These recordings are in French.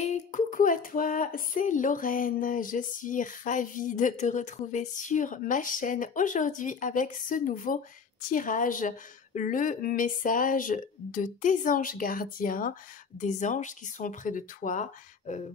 Et coucou à toi, c'est Lorraine. Je suis ravie de te retrouver sur ma chaîne aujourd'hui avec ce nouveau tirage, le message de tes anges gardiens, des anges qui sont auprès de toi.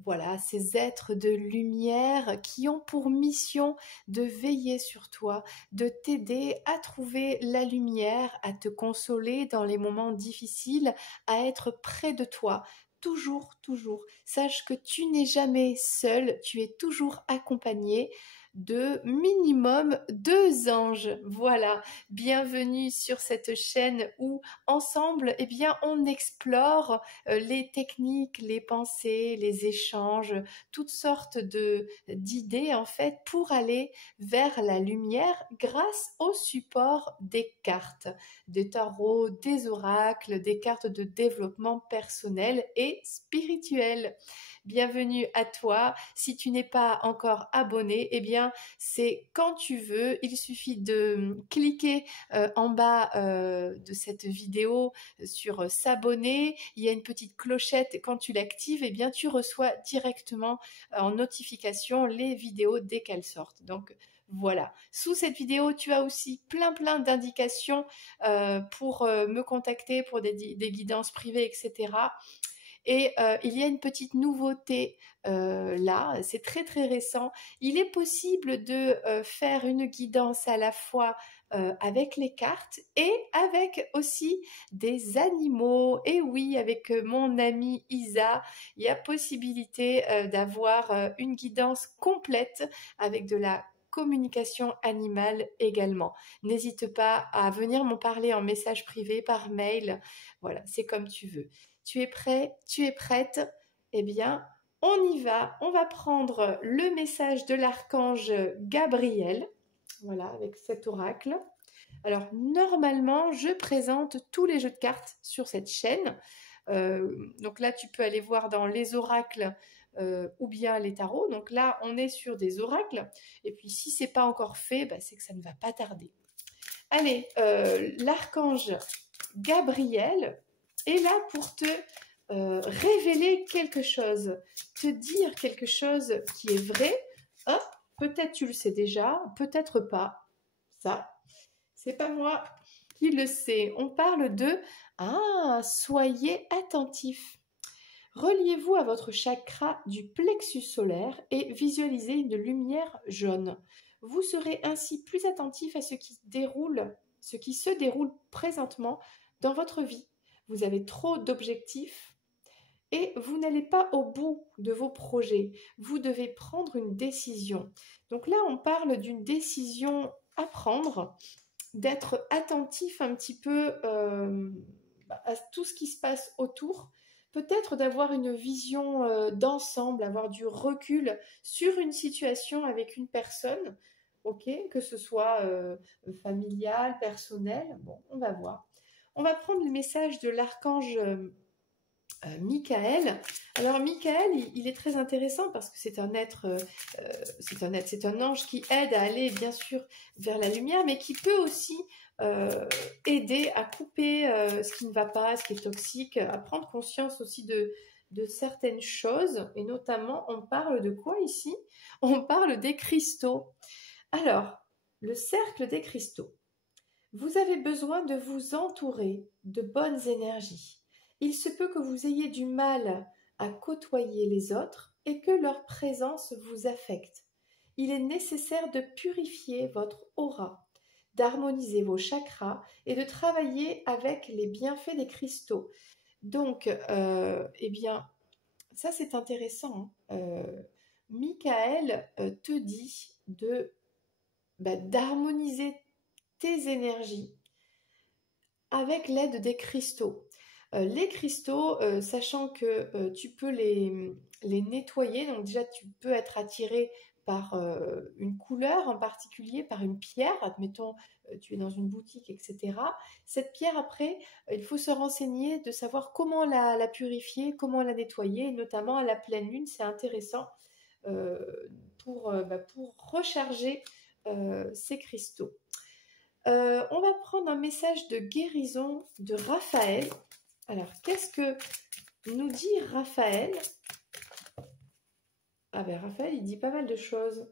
Voilà, ces êtres de lumière qui ont pour mission de veiller sur toi, de t'aider à trouver la lumière, à te consoler dans les moments difficiles, à être près de toi. Toujours, toujours. Sache que tu n'es jamais seul, tu es toujours accompagné de minimum 2 anges. Voilà, bienvenue sur cette chaîne où ensemble, eh bien, on explore les techniques, les pensées, les échanges, toutes sortes d'idées en fait pour aller vers la lumière grâce au support des cartes, des tarots, des oracles, des cartes de développement personnel et spirituel. Bienvenue à toi. Si tu n'es pas encore abonné, eh bien, c'est quand tu veux. Il suffit de cliquer en bas de cette vidéo sur s'abonner. Il y a une petite clochette. Quand tu l'actives, eh bien, tu reçois directement en notification les vidéos dès qu'elles sortent. Donc, voilà. Sous cette vidéo, tu as aussi plein d'indications pour me contacter pour des guidances privées, etc. Et il y a une petite nouveauté là, c'est très récent. Il est possible de faire une guidance à la fois avec les cartes et avec aussi des animaux. Et oui, avec mon amie Isa, il y a possibilité d'avoir une guidance complète avec de la communication animale également. N'hésite pas à venir m'en parler en message privé, par mail. Voilà, c'est comme tu veux. Tu es prêt? Tu es prête? Eh bien, on y va. On va prendre le message de l'archange Gabriel. Voilà, avec cet oracle. Alors, normalement, je présente tous les jeux de cartes sur cette chaîne. Donc là, tu peux aller voir dans les oracles ou bien les tarots. Donc là, on est sur des oracles. Et puis, si ce n'est pas encore fait, bah, c'est que ça ne va pas tarder. Allez, l'archange Gabriel est là pour te révéler quelque chose, te dire quelque chose qui est vrai. Hein, peut-être tu le sais déjà, peut-être pas. Ça, c'est pas moi qui le sais. On parle de soyez attentifs. Reliez-vous à votre chakra du plexus solaire et visualisez une lumière jaune. Vous serez ainsi plus attentif à ce qui se déroule présentement dans votre vie. Vous avez trop d'objectifs et vous n'allez pas au bout de vos projets. Vous devez prendre une décision. Donc là, on parle d'une décision à prendre, d'être attentif un petit peu à tout ce qui se passe autour. Peut-être d'avoir une vision d'ensemble, avoir du recul sur une situation avec une personne, ok, que ce soit familial, personnel. Bon, on va voir. On va prendre le message de l'archange Michael. Alors Michael, il est très intéressant parce que c'est un ange qui aide à aller bien sûr vers la lumière, mais qui peut aussi aider à couper ce qui ne va pas, ce qui est toxique, à prendre conscience aussi de certaines choses. Et notamment, on parle de quoi ici? On parle des cristaux. Alors, le cercle des cristaux. Vous avez besoin de vous entourer de bonnes énergies. Il se peut que vous ayez du mal à côtoyer les autres et que leur présence vous affecte. Il est nécessaire de purifier votre aura, d'harmoniser vos chakras et de travailler avec les bienfaits des cristaux. Donc, eh bien, ça c'est intéressant. Michael te dit d'harmoniser tes énergies avec l'aide des cristaux. Les cristaux, sachant que tu peux les nettoyer, donc déjà tu peux être attiré par une couleur en particulier, par une pierre, admettons tu es dans une boutique, etc. Cette pierre après, il faut se renseigner de savoir comment la purifier, comment la nettoyer, et notamment à la pleine lune, c'est intéressant pour recharger ces cristaux. On va prendre un message de guérison de Raphaël. Alors, qu'est-ce que nous dit Raphaël Ah ben Raphaël, il dit pas mal de choses.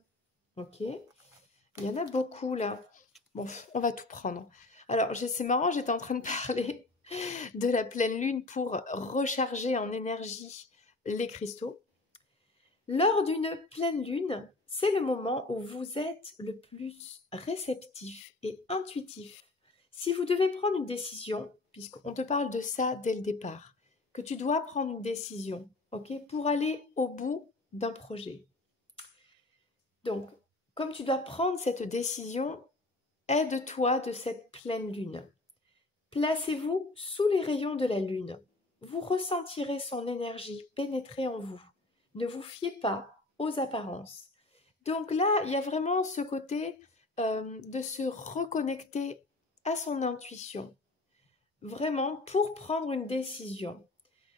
Ok. Il y en a beaucoup là. Bon, on va tout prendre. Alors, c'est marrant, j'étais en train de parler de la pleine lune pour recharger en énergie les cristaux. Lors d'une pleine lune, c'est le moment où vous êtes le plus réceptif et intuitif. Si vous devez prendre une décision, puisqu'on te parle de ça dès le départ, que tu dois prendre une décision, ok, pour aller au bout d'un projet. Donc, comme tu dois prendre cette décision, aide-toi de cette pleine lune. Placez-vous sous les rayons de la lune. Vous ressentirez son énergie pénétrer en vous. Ne vous fiez pas aux apparences. Donc là, il y a vraiment ce côté de se reconnecter à son intuition, vraiment pour prendre une décision.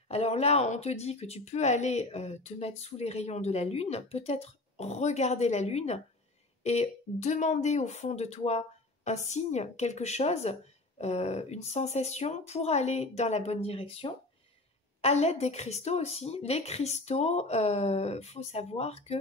Alors là, on te dit que tu peux aller te mettre sous les rayons de la lune, peut-être regarder la lune et demander au fond de toi un signe, quelque chose, une sensation pour aller dans la bonne direction. À l'aide des cristaux aussi. Les cristaux, faut savoir que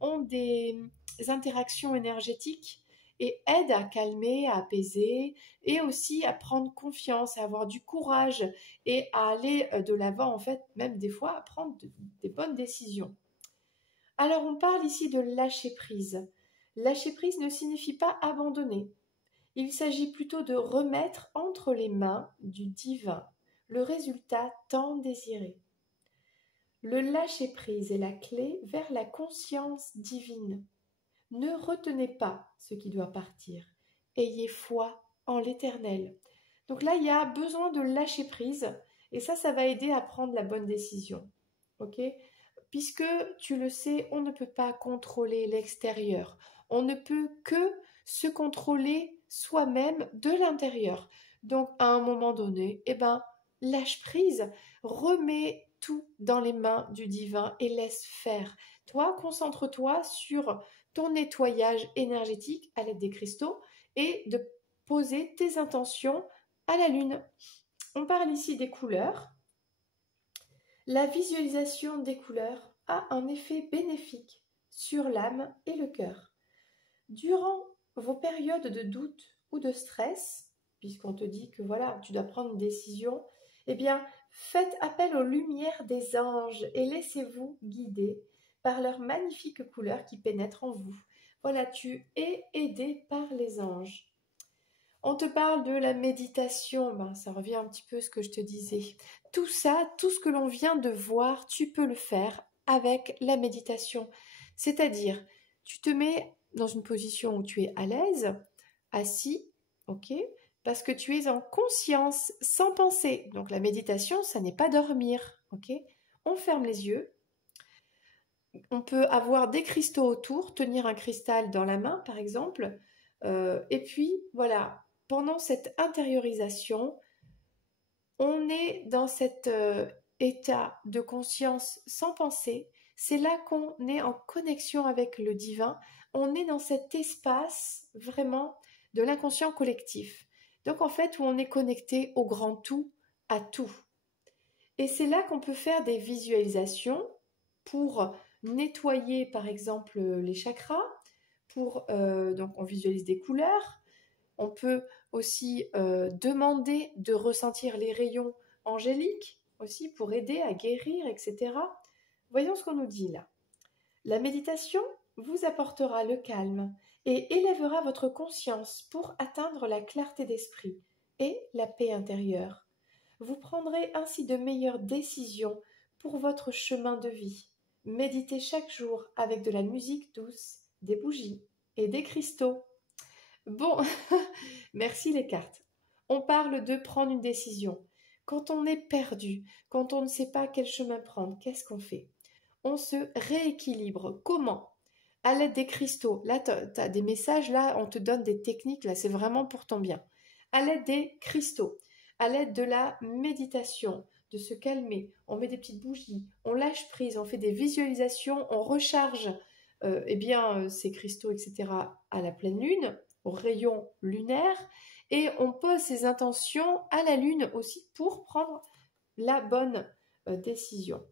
ont des interactions énergétiques et aident à calmer, à apaiser et aussi à prendre confiance, à avoir du courage et à aller de l'avant, en fait, même des fois à prendre des bonnes décisions. Alors on parle ici de lâcher prise. Lâcher prise ne signifie pas abandonner. Il s'agit plutôt de remettre entre les mains du divin le résultat tant désiré. Le lâcher-prise est la clé vers la conscience divine. Ne retenez pas ce qui doit partir. Ayez foi en l'Éternel. Donc là, il y a besoin de lâcher-prise et ça va aider à prendre la bonne décision. Ok ? Puisque, tu le sais, on ne peut pas contrôler l'extérieur. On ne peut que se contrôler soi-même de l'intérieur. Donc, à un moment donné, lâche prise, remets tout dans les mains du divin et laisse faire. Toi, concentre-toi sur ton nettoyage énergétique à l'aide des cristaux et de poser tes intentions à la lune. On parle ici des couleurs. La visualisation des couleurs a un effet bénéfique sur l'âme et le cœur. Durant vos périodes de doute ou de stress, puisqu'on te dit que voilà, tu dois prendre une décision, faites appel aux lumières des anges et laissez-vous guider par leurs magnifiques couleurs qui pénètrent en vous. Voilà, tu es aidé par les anges. On te parle de la méditation, ça revient un petit peu à ce que je te disais. Tout ça, tout ce que l'on vient de voir, tu peux le faire avec la méditation. C'est-à-dire, tu te mets dans une position où tu es à l'aise, assis, ok, parce que tu es en conscience, sans penser. Donc la méditation, ça n'est pas dormir, ok. On ferme les yeux. On peut avoir des cristaux autour, tenir un cristal dans la main, par exemple. Et puis, voilà, pendant cette intériorisation, on est dans cet état de conscience sans pensée. C'est là qu'on est en connexion avec le divin. On est dans cet espace vraiment de l'inconscient collectif. Donc en fait, où on est connecté au grand tout, à tout. Et c'est là qu'on peut faire des visualisations pour nettoyer par exemple les chakras, donc on visualise des couleurs. On peut aussi demander de ressentir les rayons angéliques aussi pour aider à guérir, etc. Voyons ce qu'on nous dit là. La méditation vous apportera le calme et élèvera votre conscience pour atteindre la clarté d'esprit et la paix intérieure. Vous prendrez ainsi de meilleures décisions pour votre chemin de vie. Méditez chaque jour avec de la musique douce, des bougies et des cristaux. Bon, merci les cartes. On parle de prendre une décision. Quand on est perdu, quand on ne sait pas quel chemin prendre, qu'est-ce qu'on fait? On se rééquilibre. Comment? À l'aide des cristaux. Là, tu as des messages, là, on te donne des techniques, là, c'est vraiment pour ton bien. À l'aide des cristaux, à l'aide de la méditation, de se calmer, on met des petites bougies, on lâche prise, on fait des visualisations, on recharge ces cristaux, etc. à la pleine lune, au rayon lunaire, et on pose ses intentions à la lune aussi pour prendre la bonne décision.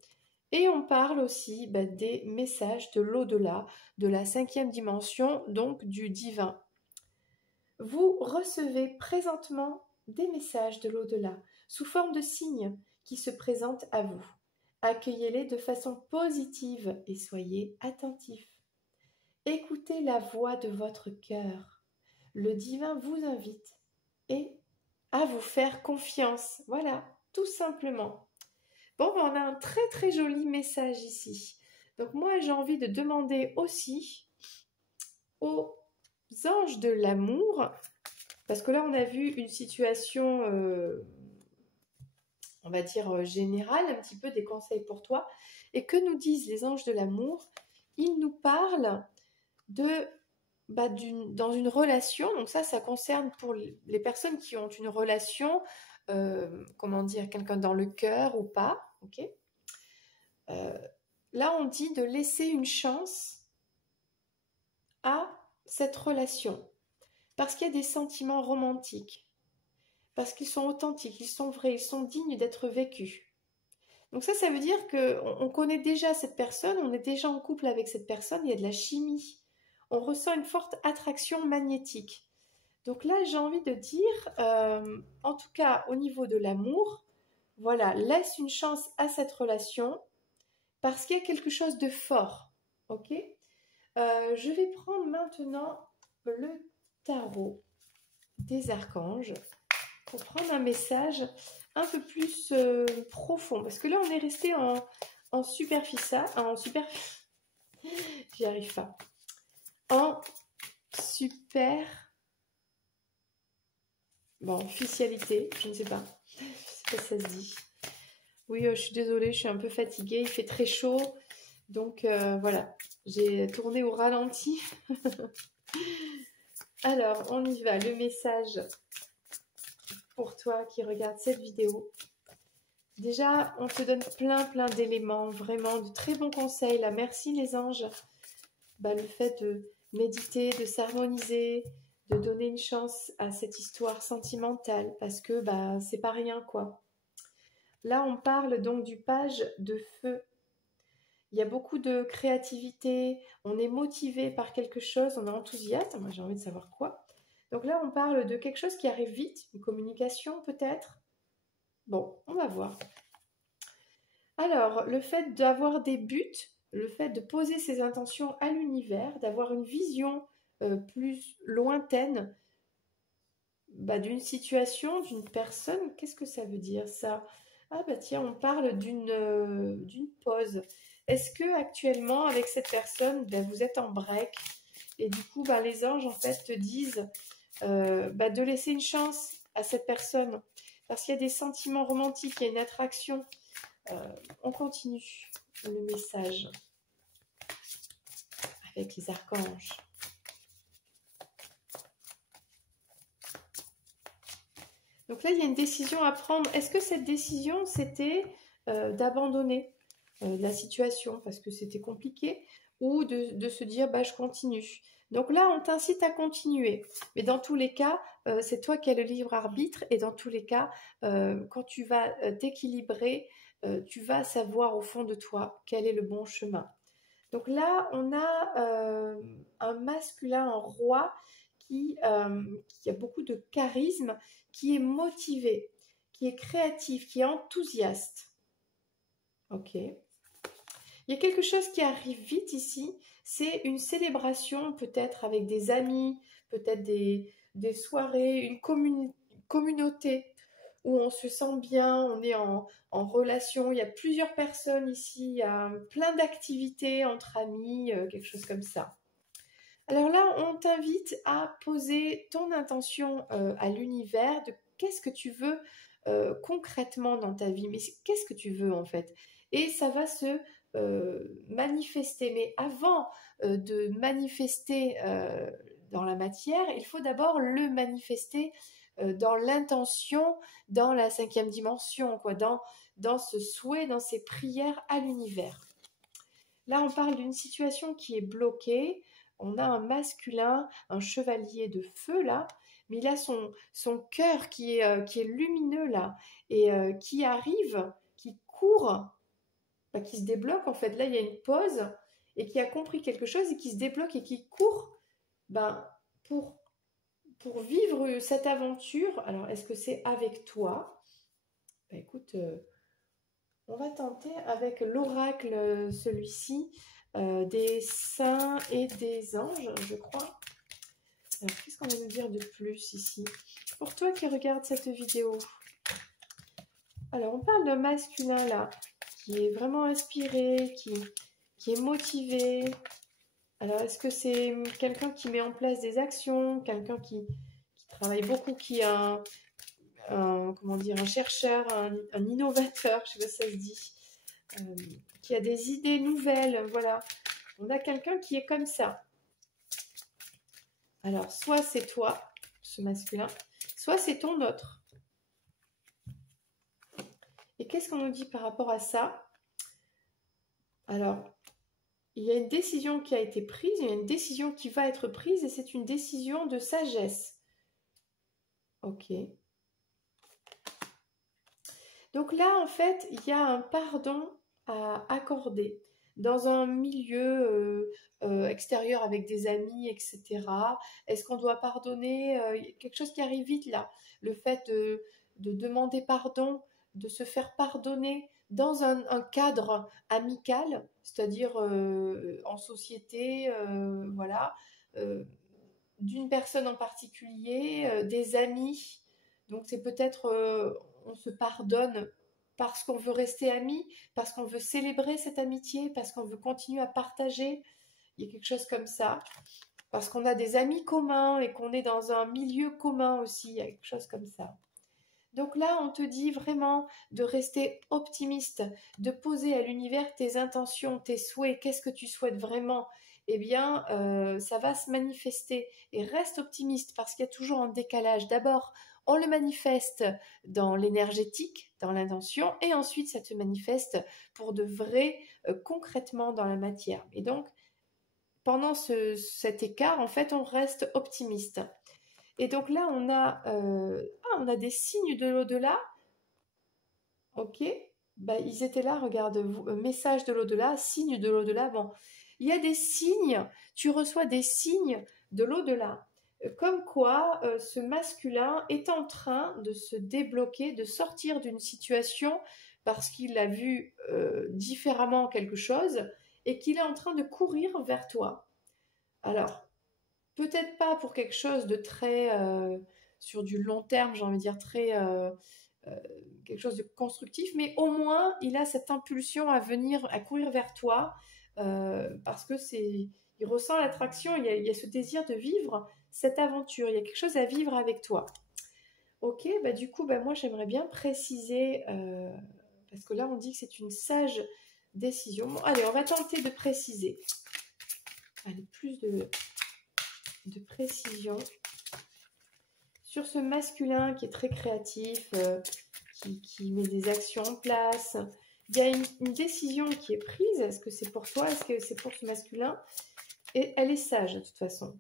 Et on parle aussi des messages de l'au-delà, de la 5e dimension, donc du divin. Vous recevez présentement des messages de l'au-delà, sous forme de signes qui se présentent à vous. Accueillez-les de façon positive et soyez attentifs. Écoutez la voix de votre cœur. Le divin vous invite et à vous faire confiance. Voilà, tout simplement. Bon, on a un très très joli message ici. Donc moi, j'ai envie de demander aussi aux anges de l'amour, parce que là, on a vu une situation, on va dire, générale, un petit peu des conseils pour toi. Et que nous disent les anges de l'amour? Ils nous parlent de dans une relation, donc ça concerne pour les personnes qui ont une relation, comment dire, quelqu'un dans le cœur ou pas, ok. Là, on dit de laisser une chance à cette relation, parce qu'il y a des sentiments romantiques, parce qu'ils sont authentiques, ils sont vrais, ils sont dignes d'être vécus. Donc ça veut dire qu'on connaît déjà cette personne, on est déjà en couple avec cette personne, il y a de la chimie, on ressent une forte attraction magnétique. Donc là, j'ai envie de dire, en tout cas au niveau de l'amour, voilà, laisse une chance à cette relation parce qu'il y a quelque chose de fort, ok. Je vais prendre maintenant le tarot des archanges pour prendre un message un peu plus profond, parce que là, on est resté en superficiel, j'y arrive pas, en super... Bon, officialité, je ne sais pas. Je ne sais pas si ça se dit. Oui, je suis désolée, je suis un peu fatiguée. Il fait très chaud. Donc, voilà. J'ai tourné au ralenti. Alors, on y va. Le message pour toi qui regarde cette vidéo. Déjà, on te donne plein d'éléments. Vraiment, de très bons conseils. Là, merci les anges. Le fait de méditer, de s'harmoniser, de donner une chance à cette histoire sentimentale, parce que c'est pas rien quoi. Là, on parle donc du page de feu. Il y a beaucoup de créativité, on est motivé par quelque chose, on est enthousiaste, moi j'ai envie de savoir quoi. Donc là, on parle de quelque chose qui arrive vite, une communication peut-être. Bon, on va voir. Alors, le fait d'avoir des buts, le fait de poser ses intentions à l'univers, d'avoir une vision plus lointaine d'une situation, d'une personne, qu'est-ce que ça veut dire ça? Ah tiens, on parle d'une pause. Est-ce que actuellement avec cette personne, vous êtes en break et du coup les anges en fait te disent de laisser une chance à cette personne parce qu'il y a des sentiments romantiques, il y a une attraction. On continue le message avec les archanges. Donc là, il y a une décision à prendre. Est-ce que cette décision, c'était d'abandonner la situation parce que c'était compliqué ou de se dire, je continue. Donc là, on t'incite à continuer. Mais dans tous les cas, c'est toi qui as le libre arbitre et dans tous les cas, quand tu vas t'équilibrer, tu vas savoir au fond de toi quel est le bon chemin. Donc là, on a un masculin, un roi qui a beaucoup de charisme, qui est motivé, qui est créatif, qui est enthousiaste. Ok. Il y a quelque chose qui arrive vite ici, c'est une célébration peut-être avec des amis, peut-être des soirées, une communauté où on se sent bien, on est en relation, il y a plusieurs personnes ici, il y a plein d'activités entre amis, quelque chose comme ça. Alors là, on t'invite à poser ton intention à l'univers de qu'est-ce que tu veux concrètement dans ta vie, mais qu'est-ce que tu veux en fait? Et ça va se manifester. Mais avant de manifester dans la matière, il faut d'abord le manifester dans l'intention, dans la 5e dimension, quoi, dans ce souhait, dans ces prières à l'univers. Là, on parle d'une situation qui est bloquée. On a un masculin, un chevalier de feu là, mais il a son cœur qui est lumineux là, et qui arrive, qui court, qui se débloque en fait. Là, il y a une pause et qui a compris quelque chose et qui se débloque et qui court ben, pour, pour vivre cette aventure. Alors, est-ce que c'est avec toi? Ben, écoute, on va tenter avec l'oracle, celui-ci, des saints et des anges, je crois. Alors, qu'est-ce qu'on va nous dire de plus ici? Pour toi qui regardes cette vidéo. Alors, on parle d'un masculin là, qui est vraiment inspiré, qui est motivé. Alors, est-ce que c'est quelqu'un qui met en place des actions, quelqu'un qui travaille beaucoup, qui est comment dire, un chercheur, un innovateur, je ne sais pas si ça se dit, qui a des idées nouvelles, voilà. On a quelqu'un qui est comme ça. Alors, soit c'est toi, ce masculin, soit c'est ton autre. Et qu'est-ce qu'on nous dit par rapport à ça? Alors, il y a une décision qui a été prise, il y a une décision qui va être prise et c'est une décision de sagesse. Ok. Donc là, en fait, il y a un pardon à accorder dans un milieu extérieur avec des amis, etc. Est-ce qu'on doit pardonner? Quelque chose qui arrive vite là. Le fait de demander pardon, de se faire pardonner dans un cadre amical, c'est-à-dire en société, voilà, d'une personne en particulier, des amis. Donc c'est peut-être on se pardonne parce qu'on veut rester amis, parce qu'on veut célébrer cette amitié, parce qu'on veut continuer à partager. Il y a quelque chose comme ça. Parce qu'on a des amis communs et qu'on est dans un milieu commun aussi. Il y a quelque chose comme ça. Donc là, on te dit vraiment de rester optimiste, de poser à l'univers tes intentions, tes souhaits. Qu'est-ce que tu souhaites vraiment? Eh bien, ça va se manifester. Et reste optimiste parce qu'il y a toujours un décalage. D'abord, on le manifeste dans l'énergétique, dans l'intention, et ensuite ça te manifeste pour de vrai, concrètement dans la matière. Et donc, pendant cet écart, en fait, on reste optimiste. Et donc là, on a des signes de l'au-delà. Ok, bah, ils étaient là, regarde, message de l'au-delà, signe de l'au-delà. Bon, il y a des signes, tu reçois des signes de l'au-delà. Comme quoi, ce masculin est en train de se débloquer, de sortir d'une situation parce qu'il a vu différemment quelque chose et qu'il est en train de courir vers toi. Alors, peut-être pas pour quelque chose de très sur du long terme, j'ai envie de dire très quelque chose de constructif, mais au moins il a cette impulsion à venir, à courir vers toi parce que il ressent l'attraction, il y a ce désir de vivre cette aventure, il y a quelque chose à vivre avec toi. Ok, bah du coup, bah moi j'aimerais bien préciser parce que là on dit que c'est une sage décision. Bon, allez, on va tenter de préciser. Allez, plus de précision sur ce masculin qui est très créatif, qui met des actions en place. Il y a une décision qui est prise. Est-ce que c'est pour toi? Est-ce que c'est pour ce masculin? Et elle est sage de toute façon.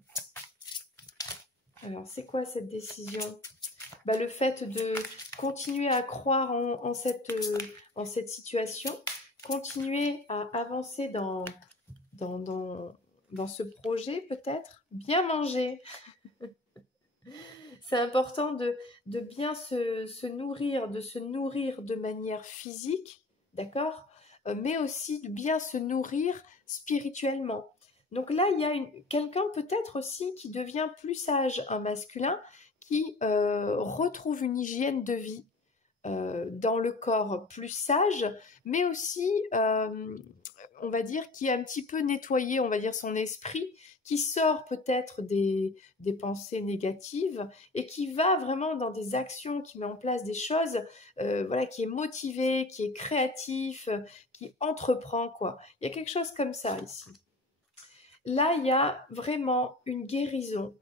Alors, c'est quoi cette décision? Bah, le fait de continuer à croire en cette situation, continuer à avancer dans ce projet peut-être, bien manger. C'est important de bien se nourrir, de se nourrir de manière physique, d'accord, mais aussi de bien se nourrir spirituellement. Donc là, il y a quelqu'un peut-être aussi qui devient plus sage, un masculin, qui retrouve une hygiène de vie dans le corps plus sage, mais aussi, on va dire, qui est un petit peu nettoyé, on va dire, son esprit, qui sort peut-être des pensées négatives et qui va vraiment dans des actions, qui met en place des choses, voilà, qui est motivé, qui est créatif, qui entreprend, quoi. Il y a quelque chose comme ça ici. Là, il y a vraiment une guérison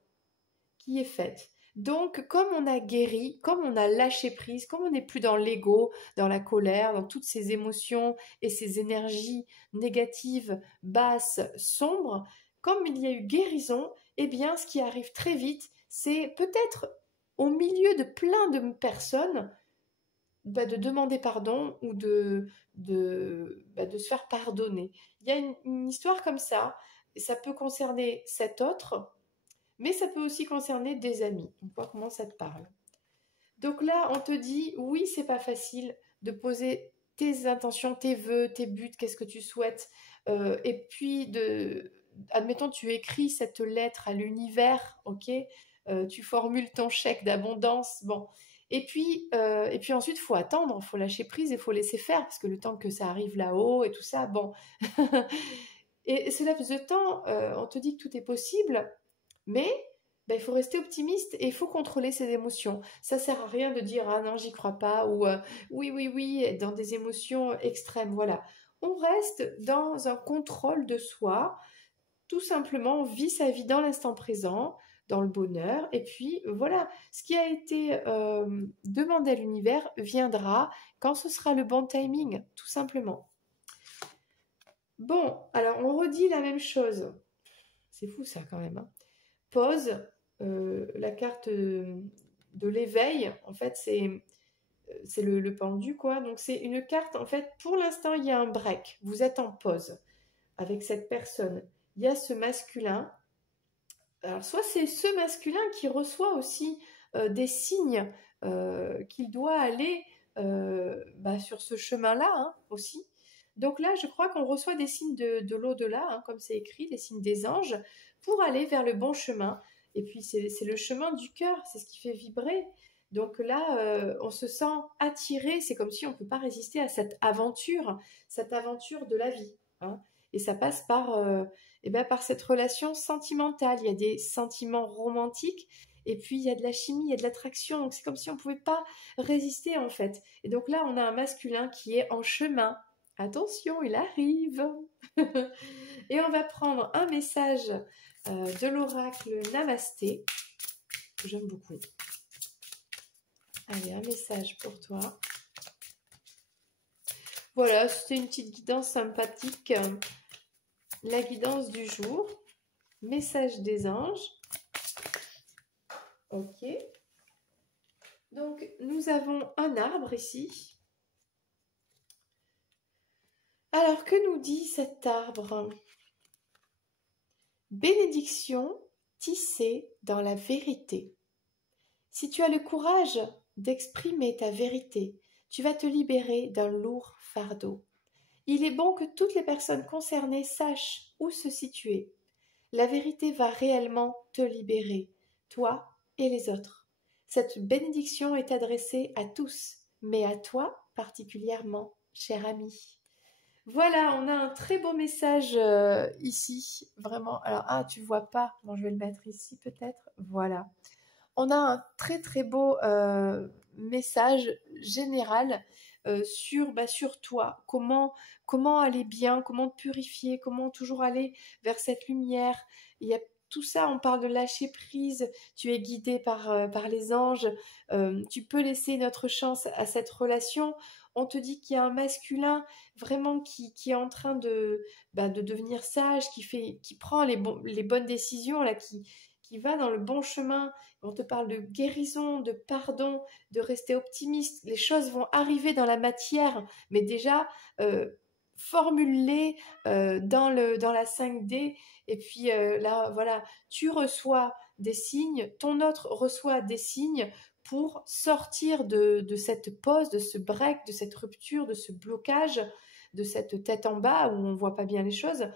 qui est faite. Donc, comme on a guéri, comme on a lâché prise, comme on n'est plus dans l'ego, dans la colère, dans toutes ces émotions et ces énergies négatives, basses, sombres, comme il y a eu guérison, eh bien, ce qui arrive très vite, c'est peut-être au milieu de plein de personnes, de demander pardon ou de se faire pardonner. Il y a une histoire comme ça, et ça peut concerner cet autre, mais ça peut aussi concerner des amis. On voit comment ça te parle. Donc là, on te dit, oui, c'est pas facile de poser tes intentions, tes vœux, tes buts, qu'est-ce que tu souhaites. Et puis, admettons, tu écris cette lettre à l'univers, ok. Tu formules ton chèque d'abondance, bon. Et puis ensuite, il faut attendre, il faut lâcher prise et il faut laisser faire, parce que le temps que ça arrive là-haut et tout ça, bon. Et ce laps de temps, on te dit que tout est possible, mais ben, il faut rester optimiste et il faut contrôler ses émotions. Ça sert à rien de dire ah non, j'y crois pas ou oui, oui, oui, dans des émotions extrêmes. Voilà. On reste dans un contrôle de soi. Tout simplement, on vit sa vie dans l'instant présent, dans le bonheur. Et puis voilà, ce qui a été demandé à l'univers viendra quand ce sera le bon timing, tout simplement. Bon, alors on redit la même chose. C'est fou ça quand même, hein. Pose, la carte de l'éveil, en fait, c'est le pendu, quoi. Donc, c'est une carte, en fait, pour l'instant, il y a un break. Vous êtes en pause avec cette personne. Il y a ce masculin. Alors, soit c'est ce masculin qui reçoit aussi des signes qu'il doit aller sur ce chemin-là, hein, aussi. Donc là, je crois qu'on reçoit des signes de l'au-delà, hein, comme c'est écrit, des signes des anges, pour aller vers le bon chemin. Et puis, c'est le chemin du cœur, c'est ce qui fait vibrer. Donc là, on se sent attiré, c'est comme si on ne peut pas résister à cette aventure de la vie, hein. Et ça passe par cette relation sentimentale. Il y a des sentiments romantiques, et puis il y a de la chimie, il y a de l'attraction. Donc c'est comme si on ne pouvait pas résister, en fait. Et donc là, on a un masculin qui est en chemin. Attention, il arrive. Et on va prendre un message de l'oracle Namasté, que j'aime beaucoup. Allez, un message pour toi. Voilà, c'était une petite guidance sympathique. La guidance du jour. Message des anges. Ok. Donc, nous avons un arbre ici. Alors, que nous dit cet arbre ? Bénédiction tissée dans la vérité. Si tu as le courage d'exprimer ta vérité, tu vas te libérer d'un lourd fardeau. Il est bon que toutes les personnes concernées sachent où se situer. La vérité va réellement te libérer, toi et les autres. Cette bénédiction est adressée à tous, mais à toi particulièrement, cher ami. Voilà, on a un très beau message ici, vraiment. Alors, tu vois pas, bon, je vais le mettre ici peut-être, voilà. On a un très très beau message général sur toi, comment aller bien, comment te purifier, comment toujours aller vers cette lumière. Il y a tout ça, on parle de lâcher prise, tu es guidé par les anges, tu peux laisser notre chance à cette relation. On te dit qu'il y a un masculin vraiment qui est en train de devenir sage, qui prend les bonnes décisions, là, qui va dans le bon chemin. On te parle de guérison, de pardon, de rester optimiste. Les choses vont arriver dans la matière, mais déjà, formule-les dans la 5D. Et puis là, voilà, tu reçois des signes, ton autre reçoit des signes pour sortir de cette pause, de ce break, de cette rupture, de ce blocage, de cette tête en bas où on ne voit pas bien les choses,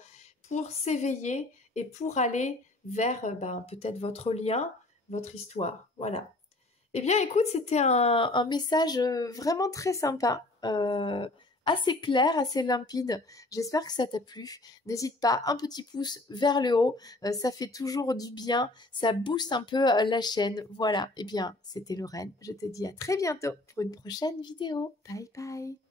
pour s'éveiller et pour aller vers peut-être votre lien, votre histoire. Voilà. Eh bien, écoute, c'était un message vraiment très sympa, assez clair, assez limpide. J'espère que ça t'a plu. N'hésite pas, un petit pouce vers le haut, ça fait toujours du bien, ça booste un peu la chaîne. Voilà, eh bien, c'était Lorraine. Je te dis à très bientôt pour une prochaine vidéo. Bye bye.